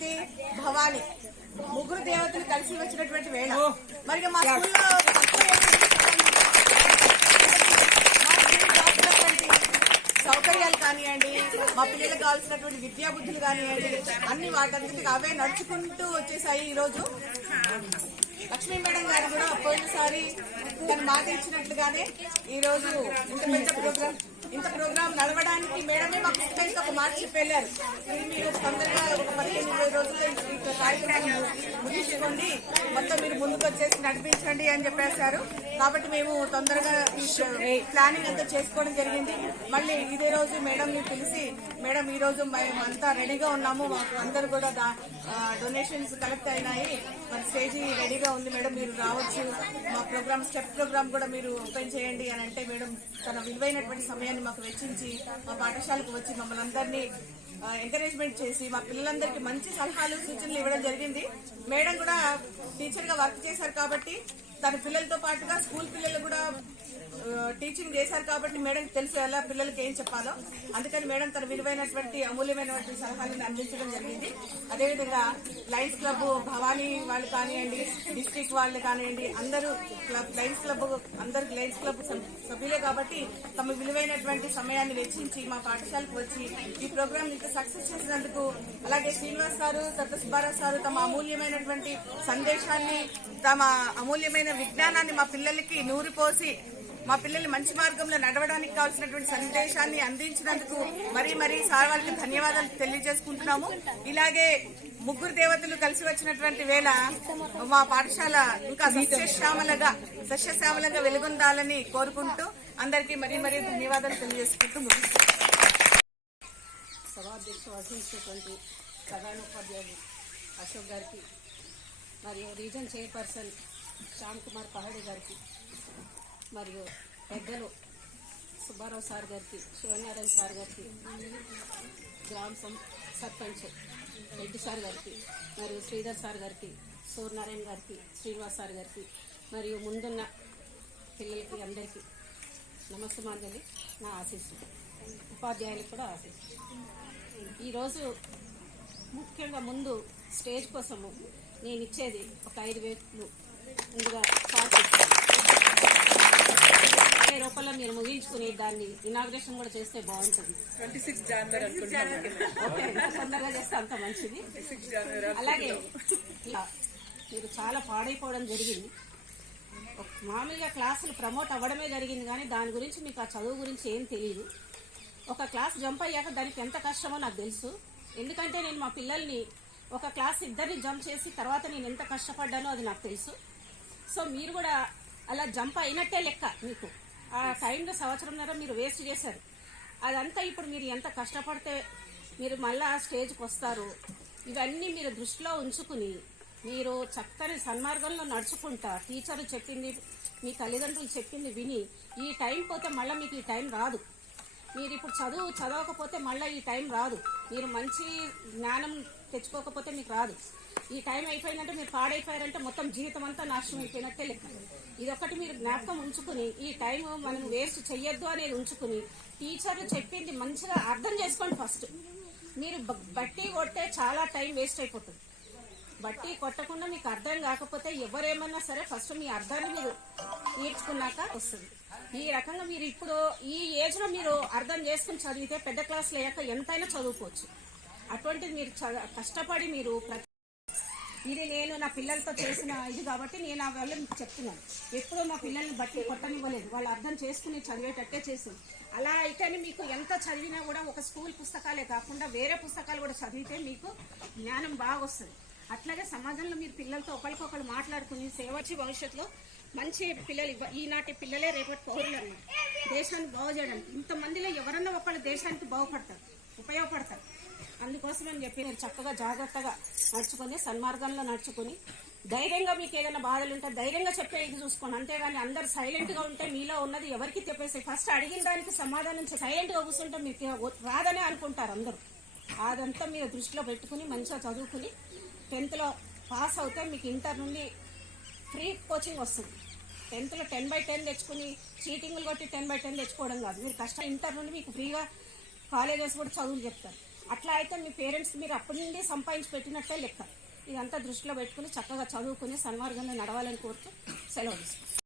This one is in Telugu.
సరస్వతి, భవాని ముగ్గురు దేవతలు కలిసి వచ్చినటువంటి వేళ. మరి మా స్కూల్లో సౌకర్యాలు కానివ్వండి, మా పిల్లలకు కావాల్సినటువంటి విద్యాబుద్ధులు కానివ్వండి, అన్ని వాటంతటికి అవే నడుచుకుంటూ వచ్చేసాయి. ఈ రోజు లక్ష్మీ మేడం గారు కూడా పోయినసారి తను మాట ఇచ్చినట్లుగానే ఈ రోజు ఇంత ప్రోగ్రాం నడవడానికి మేడమే మాకు ఒక మాట చెప్పి వెళ్ళారు. మీరు తొందరగా ఒక 15-20 రోజుల్లో ఈ కార్యక్రమాన్ని ముగించుకోండి, మొత్తం మీరు ముందుకు వచ్చేసి నడిపించండి అని చెప్పేశారు. కాబట్టి మేము తొందరగా ఈ ప్లానింగ్ అంతా చేసుకోవడం జరిగింది. మళ్ళీ ఇదే రోజు మేడం పిలిచి, మేడం ఈ రోజు మేము అంతా రెడీగా ఉన్నాము, అందరూ కూడా డొనేషన్స్ కలెక్ట్ అయినాయి, మన స్టేజీ రెడీగా ఉంది మేడం, మీరు రావచ్చు, మా ప్రోగ్రామ్ స్టెప్ ప్రోగ్రామ్ కూడా మీరు ఓపెన్ చేయండి అని అంటే మేడం తన విలువైనటువంటి సమయాన్ని మాకు వెచ్చించి మా పాఠశాలకు వచ్చి మమ్మల్ని అందరినీ ఎంకరేజ్మెంట్ చేసి మా పిల్లలందరికీ మంచి సలహాలు సూచనలు ఇవ్వడం జరిగింది. మేడం కూడా టీచర్ గా వర్క్ చేశారు కాబట్టి తన పిల్లలతో పాటుగా స్కూల్ పిల్లలు కూడా టీచింగ్ చేశారు కాబట్టి మేడం తెలుసు ఎలా పిల్లలకి ఏం చెప్పాలో. అందుకని మేడం తన విలువైనటువంటి అమూల్యమైనటువంటి సలహాలను అందించడం జరిగింది. అదేవిధంగా లయన్స్ క్లబ్ భవానీ వాళ్ళు కానివ్వండి, డిస్ట్రిక్ట్ వాళ్ళు కానివ్వండి, అందరూ లయన్స్ క్లబ్ సభ్యులే కాబట్టి తమ విలువైనటువంటి సమయాన్ని వెచ్చించి మా పాఠశాలకు వచ్చి ఈ ప్రోగ్రామ్ ఇంత సక్సెస్ చేసినందుకు, అలాగే శ్రీనివాస్ సారు, సుబ్బారావు సారు తమ అమూల్యమైనటువంటి సందేశాన్ని, తమ అమూల్యమైన విజ్ఞానాన్ని మా పిల్లలకి నూరిపోసి మా పిల్లల్ని మంచి మార్గంలో నడవడానికి కావాల్సినటువంటి సందేశాన్ని అందించినందుకు మరీ సార్ వాళ్ళకి ధన్యవాదాలు తెలియజేసుకుంటున్నాము. ఇలాగే ముగ్గురు దేవతలు కలిసి వచ్చినటువంటి వేళ మా పాఠశాల ఇంకా సస్యశ్యామలంగా వెలుగొందాలని కోరుకుంటూ అందరికీ మరీ ధన్యవాదాలు తెలియజేసుకుంటూ సభాధ్యక్ష వహించినటువంటి ప్రధానోపాధ్యాయులు అశోక్ గారికి, మరియు రీజన్ చైర్పర్సన్ శ్యామ్ కుమార్ పహాడే గారికి, మరియు పెద్దలు సుబ్బారావు సార్ గారికి, శివనారాయణ సార్ గారికి, గ్రామ సర్పంచ్ రెడ్డి సార్ గారికి, మరియు శ్రీధర్ సార్ గారికి, సూర్యనారాయణ గారికి, శ్రీనివాస్ సార్ గారికి, మరియు ముందున్న పిల్లలకి అందరికీ నమస్సుమాంజలి, నా ఆశీస్సులు. ఉపాధ్యాయులకు కూడా ఆశీస్సులు. ఈరోజు ముఖ్యంగా ముందు స్టేజ్ కోసము నేను ఇచ్చేది ఒక 5,000 ముందుగా రూపాయలు మీరు ముగించుకుని దాన్ని ఇనాగ్రేషన్ కూడా చేస్తే బాగుంటుంది. 26 జనవరి తొందరగా చేస్తే అంత మంచిది. అలాగే మీరు చాలా పాడైపోవడం జరిగింది. మామూలుగా క్లాసులు ప్రమోట్ అవ్వడమే జరిగింది, కానీ దాని గురించి మీకు ఆ చదువు గురించి ఏం తెలియదు. ఒక క్లాస్ జంప్ అయ్యాక దానికి ఎంత కష్టమో నాకు తెలుసు. ఎందుకంటే నేను మా పిల్లల్ని ఒక క్లాస్ ఇద్దరిని జంప్ చేసి తర్వాత నేను ఎంత కష్టపడ్డానో అది నాకు తెలుసు. సో మీరు కూడా అలా జంప్ అయినట్టే లెక్క. మీకు ఆ టైంలో సంవత్సరంన్నర మీరు వేస్ట్ చేశారు. అదంతా ఇప్పుడు మీరు ఎంత కష్టపడితే మీరు మళ్ళీ ఆ స్టేజ్కి వస్తారు, ఇవన్నీ మీరు దృష్టిలో ఉంచుకుని మీరు చక్కని సన్మార్గంలో నడుచుకుంటా టీచర్ చెప్పింది, మీ తల్లిదండ్రులు చెప్పింది విని ఈ టైం పోతే మళ్ళీ మీకు ఈ టైం రాదు. మీరు ఇప్పుడు చదవకపోతే మళ్ళీ ఈ టైం రాదు. మీరు మంచి జ్ఞానం తెచ్చుకోకపోతే మీకు రాదు. ఈ టైం అయిపోయిందంటే మీరు పాడైపోయారంటే మొత్తం జీవితం అంతా నాశనం అయిపోయినట్టే లెక్క. ఇదొకటి మీరు జ్ఞాపకం ఉంచుకుని ఈ టైం మనం వేస్ట్ చెయ్యొద్దు అనేది ఉంచుకుని టీచర్లు చెప్పింది మంచిగా అర్థం చేసుకోండి. ఫస్ట్ మీరు బట్టి కొట్టే చాలా టైం వేస్ట్ అయిపోతుంది. బట్టి కొట్టకుండా మీకు అర్థం కాకపోతే ఎవరేమన్నా సరే ఫస్ట్ మీ అర్థాన్ని మీరు నేర్చుకున్నాక వస్తుంది. ఈ రకంగా మీరు ఇప్పుడు ఈ ఏజ్ లో మీరు అర్థం చేసుకుని చదివితే పెద్ద క్లాసులు అయ్యాక ఎంతైనా చదువుకోవచ్చు. అటువంటిది మీరు కష్టపడి మీరు ఇది నేను నా పిల్లలతో చేసిన ఇది కాబట్టి నేను ఆ వాళ్ళని చెప్తున్నాను. ఎప్పుడూ మా పిల్లల్ని బట్టి కొట్టనివ్వలేదు, వాళ్ళు అర్థం చేసుకుని చదివేటట్టే చేసింది. అలా అయితేనే మీకు ఎంత చదివినా కూడా ఒక స్కూల్ పుస్తకాలే కాకుండా వేరే పుస్తకాలు కూడా చదివితే మీకు జ్ఞానం బాగా వస్తుంది. అట్లాగే సమాజంలో మీరు పిల్లలతో ఒకరికొకరు మాట్లాడుకుని సేవచ్చి భవిష్యత్తులో మంచి పిల్లలు, ఈనాటి పిల్లలే రేపటి పౌరులు అన్నమాట. దేశాన్ని బాగు చేయడానికి ఇంతమందిలో ఎవరన్నా ఒకళ్ళు దేశానికి బాగుపడతారు, ఉపయోగపడతారు. అందుకోసమని చెప్పి నేను చక్కగా జాగ్రత్తగా నడుచుకొని సన్మార్గంలో నడుచుకుని ధైర్యంగా మీకు ఏదైనా బాధలు ఉంటే ధైర్యంగా చెప్పే ఇది చూసుకోండి. అంతేగాని అందరు సైలెంట్ గా ఉంటే మీలో ఉన్నది ఎవరికి చెప్పేసి ఫస్ట్ అడిగిన దానికి సమాధానం సైలెంట్ గా కూర్చుంటే మీకు రాదనే అనుకుంటారు అందరూ. అదంతా మీరు దృష్టిలో పెట్టుకుని మంచిగా చదువుకుని 10th లో పాస్ అవుతే మీకు ఇంటర్ నుండి ఫ్రీ కోచింగ్ వస్తుంది. 10th లో 10/10 తెచ్చుకుని చీటింగ్లు కొట్టి 10/10 తెచ్చుకోవడం కాదు. మీరు కష్టం ఇంటర్ నుండి మీకు ఫ్రీగా కాలేజెస్ కూడా చదువులు చెప్తారు. అట్లా అయితే మీ పేరెంట్స్ మీరు అప్పటి నుండి సంపాదించి పెట్టినట్టే లెక్క. ఇదంతా దృష్టిలో పెట్టుకుని చక్కగా చదువుకుని సన్మార్గంగా నడవాలని కోరుతూ సెలవు తీసుకుంటాం.